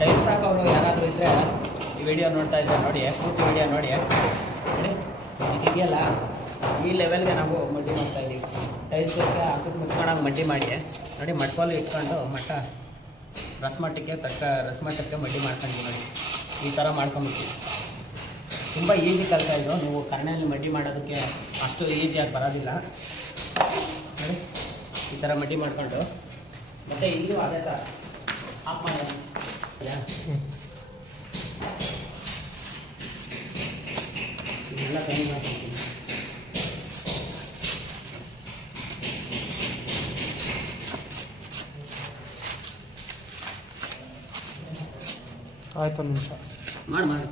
Tiles ಹಾಕೋರು ಯಾರಾದರೂ ಇದ್ದರೆ ಈ ವಿಡಿಯೋ ನೋಡ್ತಾ ಇದ್ದಾರೆ ನೋಡಿ, ಪೂರ್ತಿ ವಿಡಿಯೋ ನೋಡಿ ನೋಡಿ. ಇದೆಯಲ್ಲ ಈ ಲೆವೆಲ್ಗೆ ನಾವು ಮಡ್ಡಿ ಮಾಡ್ತಾಯಿದ್ದೀವಿ. ಟೈಲ್ಸ್ ಹಾಕಿದ್ ಮುಚ್ಕೊಂಡಾಗ ಮಡ್ಡಿ ಮಾಡಿ ನೋಡಿ, ಮಟ್ಕೋಲು ಇಟ್ಕೊಂಡು ರಸಮಟ್ಟಕ್ಕೆ ಮಡ್ಡಿ ಮಾಡ್ಕೊಂಡ್ವಿ ನೋಡಿ. ಈ ಥರ ಮಾಡ್ಕೊಂಬಿಡ್ತೀವಿ. ತುಂಬ ಈಸಿ ಕೆಲಸ ಇದು. ನೀವು ಕರ್ಣಲ್ಲಿ ಮಡ್ಡಿ ಮಾಡೋದಕ್ಕೆ ಅಷ್ಟು ಈಸಿಯಾಗಿ ಬರೋದಿಲ್ಲ ನೋಡಿ. ಈ ಥರ ಮಡ್ಡಿ ಮಾಡ್ಕೊಂಡು ಮತ್ತು ಇಲ್ಲೂ ಅದೇ ಥರ ಆಫ್ ಮಾಡೋದು. ಇದೆಲ್ಲ ಕಮ್ಮಿ ಮಾಡ್ತೀನಿ. ಆಯ್ತು ಒಂದು ನಿಮಿಷ ಮಾಡಿ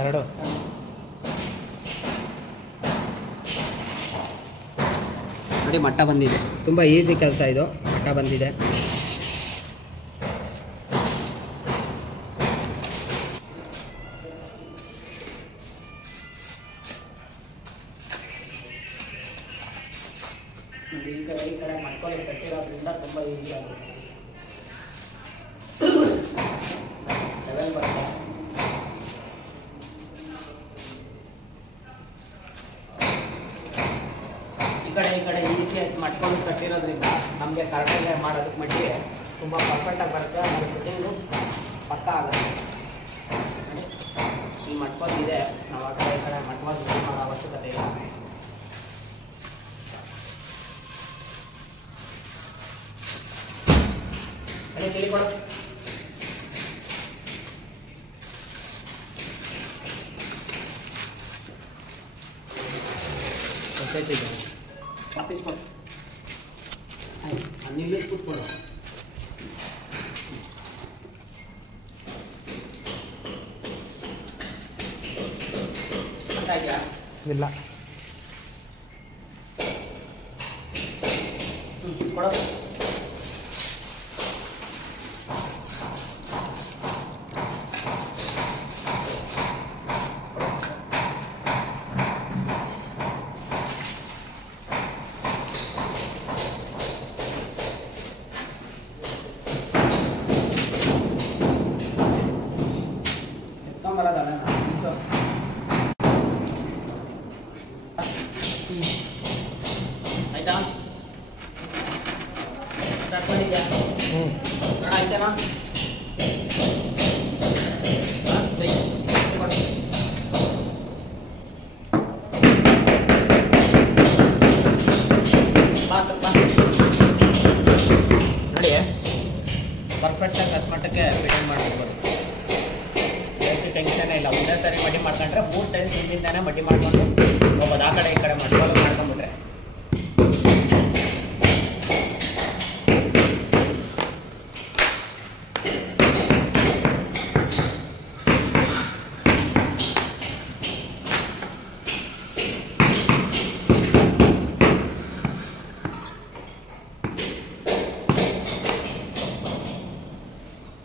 ಎರಡು ನೋಡಿ. ಮಟ್ಟ ಬಂದಿದೆ. ತುಂಬ ಈಸಿ ಕೆಲಸ ಇದು. ಮಟ್ಟ ಬಂದಿದೆ. ಈ ಕಡೆ ಮಟ್ಕೊಂಡು ಕಟ್ಟಿರೋದ್ರಿಂದ ತುಂಬ ಈಸಿ ಆಗುತ್ತೆ. ಲೆವೆಲ್ ಬರುತ್ತೆ. ಈ ಕಡೆ ಈಸಿಯಾಗಿ ಮಟ್ಕೊಂಡು ಕಟ್ಟಿರೋದ್ರಿಂದ ನಮಗೆ ಕರೆಕ್ಟಾಗಿ ಮಾಡೋದಕ್ಕೆ ಮಟ್ಟಿಗೆ ತುಂಬ ಪರ್ಫೆಕ್ಟಾಗಿ ಬರುತ್ತೆ. ಅದು ಫಿಟ್ಟಿಂಗು ಪಕ್ಕ ಆಗುತ್ತೆ. ಈ ಮಟ್ಕೊಂಡಿದೆ, ನಾವು ಆ ಕಡೆ ಈ ಕಡೆ ಮಟ್ಕೊಂಡು ಮಾಡೋ ಅವಶ್ಯಕತೆ ಇಲ್ಲ. ಅದೇ ತಿಳಿಕೊಡು. ವಾಪಸ್ ಕೊಡು. ನಿಲ್ಲಿಸ್ಬಿಟ್ಕೊಡು. ಇಲ್ಲ ಕೊಡು. ಆಯ್ತಾ? ಸ್ಟಾರ್ಟ್ ಮಾಡಿದ್ಯಾ? ನೋಡ ಆಯ್ತೇನಾ? ನೋಡಿ, ಪರ್ಫೆಕ್ಟಾಗಿ ಕಸ್ಮಟ್ಟಕ್ಕೆ ಫಿಟ್ಟಿಂಗ್ ಮಾಡ್ಕೊಬೋದು. ಎಷ್ಟು ಟೆನ್ಷನ್ ಇಲ್ಲ. ಒಂದೇ ಸರಿ ಮಡ್ಡಿ ಮಾಡ್ಕೊಂಡ್ರೆ 3 ಟೈಮ್ಸ್ ಹಿಂದಿಂದಾನೆ ಮಡ್ಡಿ ಮಾಡ್ಕೊಂಡು ಹೋಗೋದು. ಆ ಕಡೆ ಈ ಕಡೆ ಮಾಡ್ಕೊಂಡ್ಬಿಟ್ರೆ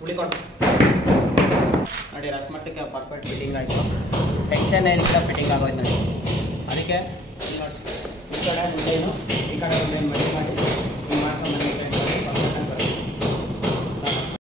ಉಳಿಕೊಂಡು ನೋಡಿ. ರಸಮಟ್ಟಕ್ಕೆ ಪರ್ಫೆಕ್ಟ್ ಫಿಟ್ಟಿಂಗ್ ಆಯಿತು. ಟೆನ್ಷನ್ ಏನಿಲ್ಲ, ಫಿಟ್ಟಿಂಗ್ ಆಗೋಯ್ತು ನೋಡಿ. ಅದಕ್ಕೆ ಈ ಕಡೆ ಮುಂದೇನು ಈ ಕಡೆ ಮಡ್ಡಿ ಮಾಡಿ